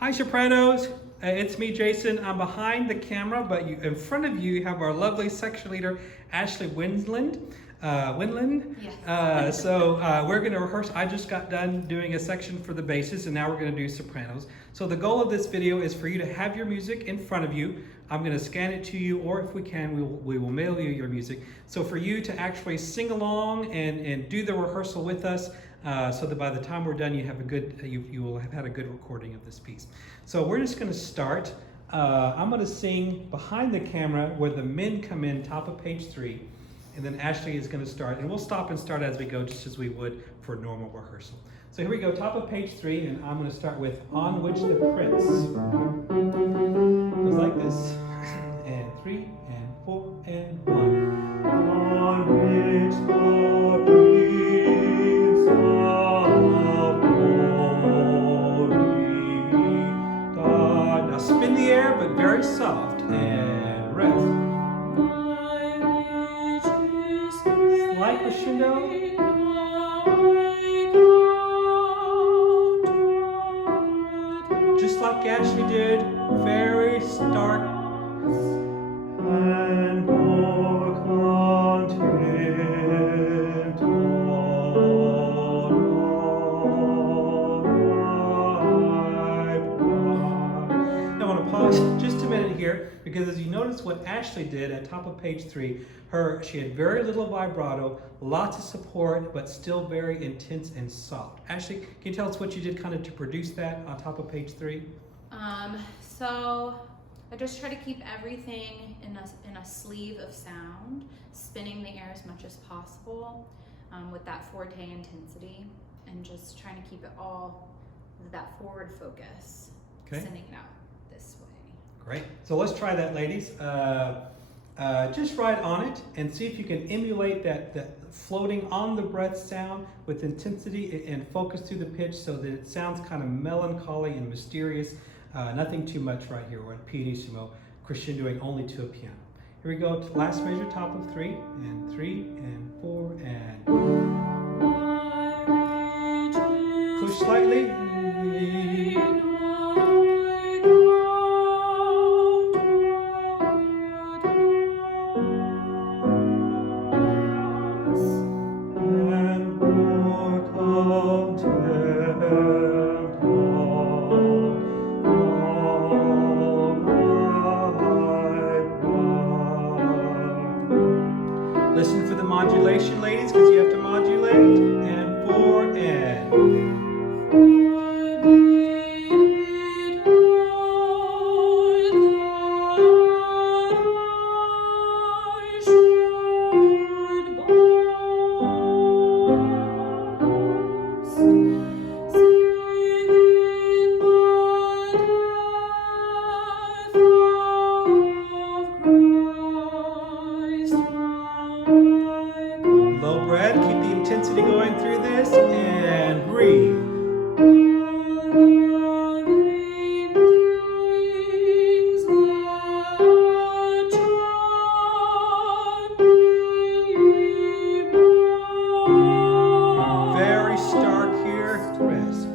Hi Sopranos, it's me Jason. I'm behind the camera, but in front of you have our lovely section leader Ashley Winland. Yes. We're going to rehearse. I just got done doing a section for the basses and now we're going to do sopranos. So the goal of this video is for you to have your music in front of you. I'm going to scan it to you, or if we can, we will mail you your music. So for you to actually sing along and do the rehearsal with us, so that by the time we're done, you will have had a good recording of this piece. So we're just going to start. I'm going to sing behind the camera where the men come in, top of page 3, and then Ashley is going to start, and we'll stop and start as we go, just as we would for normal rehearsal. So here we go, top of page 3, and I'm going to start with "On Which the Prince." Goes like this, and 3 and 4 and 1. On which the Prince of glory died. Now spin the air, but very soft, and rest. Slight crescendo. Just like Ashley did, very stark and more content on my pride. Now I want to pause just a minute here, because as you notice what Ashley did at top of page 3, she had very little vibrato, lots of support, but still very intense and soft. Ashley, can you tell us what you did kind of to produce that on top of page 3? So I just try to keep everything in a sleeve of sound, spinning the air as much as possible with that forte intensity, and just trying to keep it all with that forward focus, sending it out this way. Great. So let's try that, ladies. Just ride on it and see if you can emulate that floating on the breath sound with intensity and focus through the pitch so that it sounds kind of melancholy and mysterious. Nothing too much right here. We're at pianissimo, crescendoing only to a piano. Here we go, last measure, top of 3, and 3 and 4 and push slightly. Listen for the modulation, ladies, because you have to modulate. And 4 and. Low breath, keep the intensity going through this, and breathe. Very stark here, rest.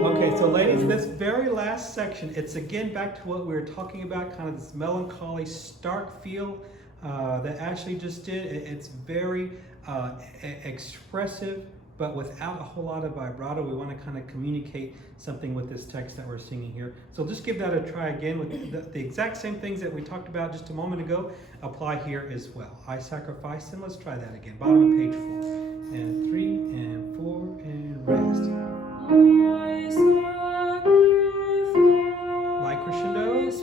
Okay, so ladies, this very last section, it's again back to what we were talking about, kind of this melancholy, stark feel that Ashley just did. It's very expressive, but without a whole lot of vibrato. We want to kind of communicate something with this text that we're singing here. So just give that a try again with the exact same things that we talked about just a moment ago. Apply here as well. I sacrifice, and let's try that again. Bottom of page 4. And 3 and 4 and rest. Like crescendos.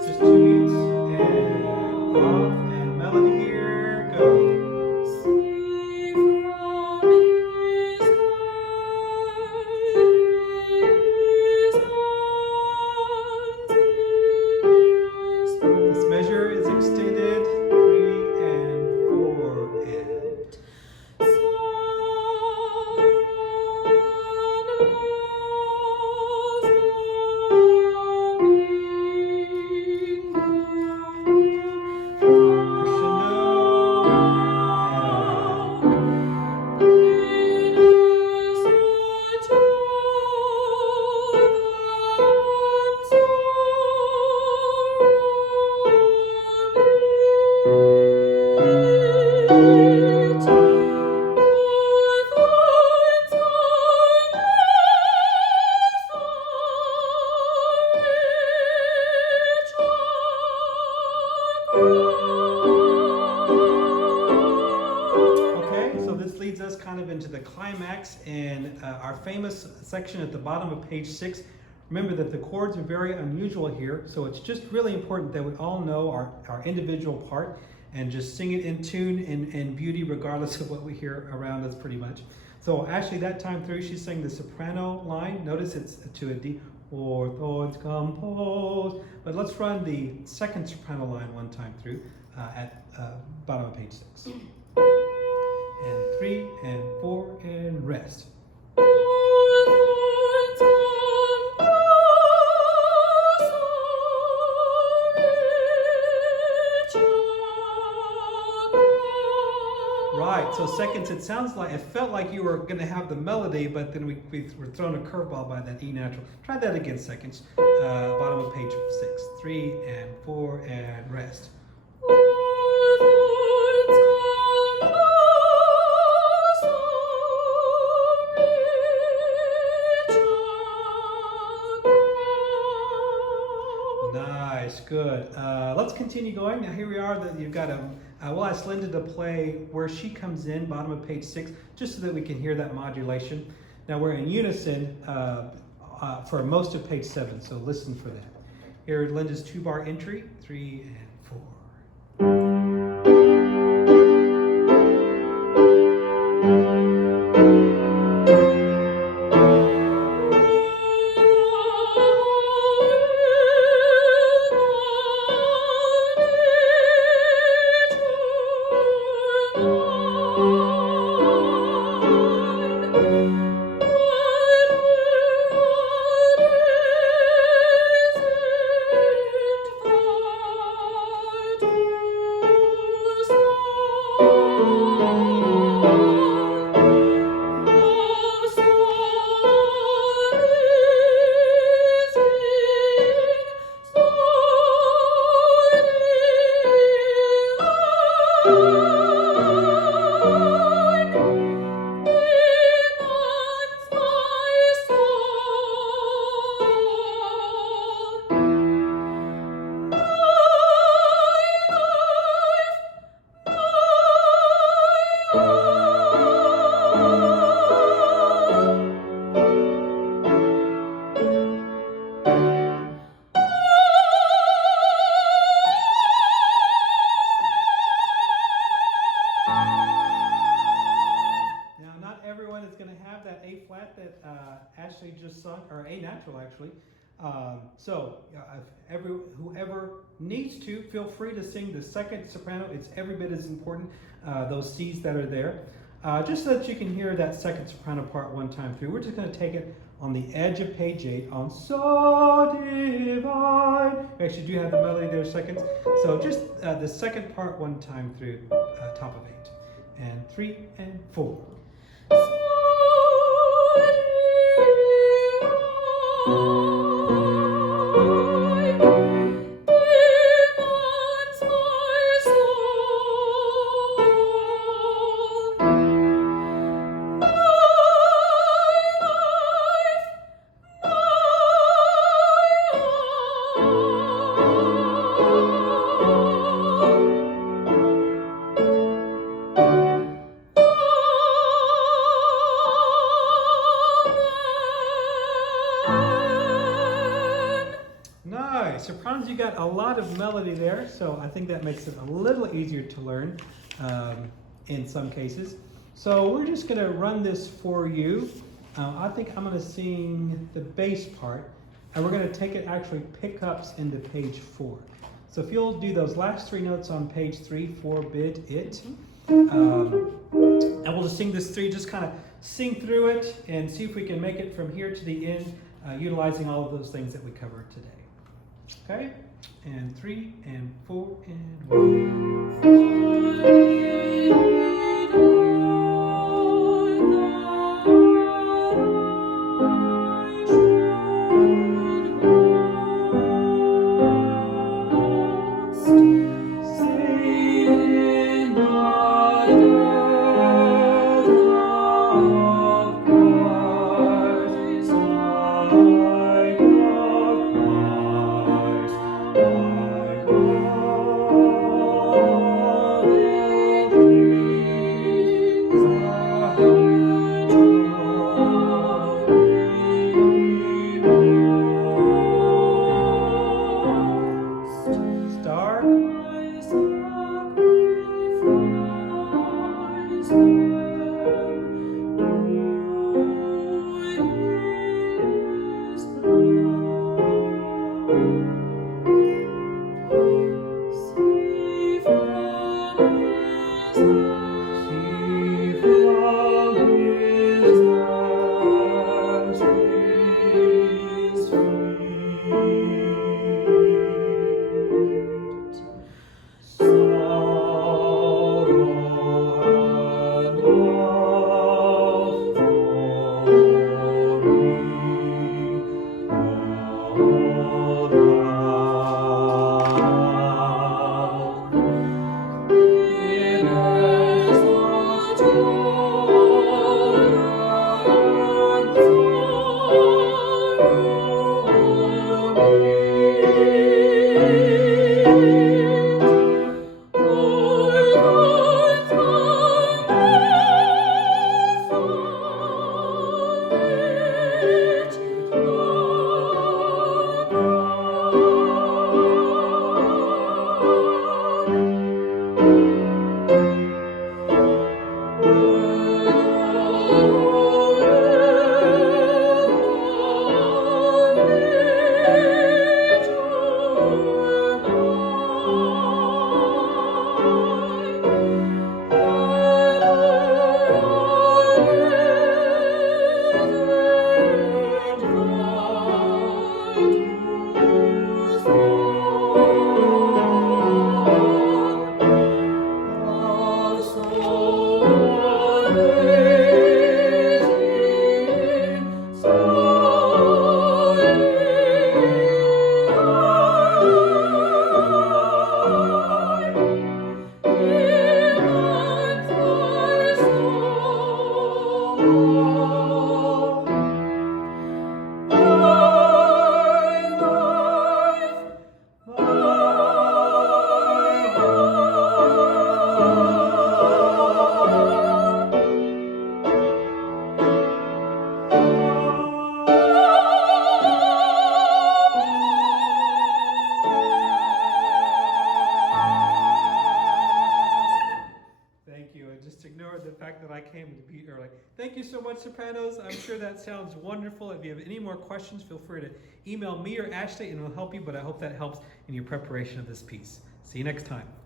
Just 2 beats and off and melody here. Go. This measure is extended. 3 and 4 and. sax in our famous section at the bottom of page 6. Remember that the chords are very unusual here, so it's just really important that we all know our individual part and just sing it in tune and beauty regardless of what we hear around us pretty much. So actually that time through she sang the soprano line. Notice it's to a D, four thorns composed. But let's run the second soprano line one time through at bottom of page 6. And 3 and 4 and rest. Right, so seconds, it felt like you were going to have the melody, but then we were thrown a curveball by that E natural. Try that again, seconds. Bottom of page 6. 3 and 4 and rest. Nice, good. Let's continue going. Now here we are. That you've got we'll ask Linda to play where she comes in, bottom of page 6, just so that we can hear that modulation. Now we're in unison for most of page 7, so listen for that. Here Linda's 2-bar entry, 3 and 4. Ashley just sung, or A natural actually. Whoever needs to, feel free to sing the second soprano. It's every bit as important, those C's that are there. Just so that you can hear that second soprano part one time through. We're just going to take it on the edge of page 8 on So Divine. We actually do have the melody there, seconds. So just the second part one time through, top of 8. And 3 and 4. Sopranos, you got a lot of melody there, so I think that makes it a little easier to learn in some cases. So we're just going to run this for you. I think I'm going to sing the bass part, and we're going to take it actually pickups into page 4. So if you'll do those last 3 notes on page 3, forbid it. And we'll just sing this 3, just kind of sing through it and see if we can make it from here to the end, utilizing all of those things that we covered today. Okay, and 3 and 4 and 1. you so much, Sopranos. I'm sure that sounds wonderful. If you have any more questions, feel free to email me or Ashley and we'll help you, but I hope that helps in your preparation of this piece. See you next time.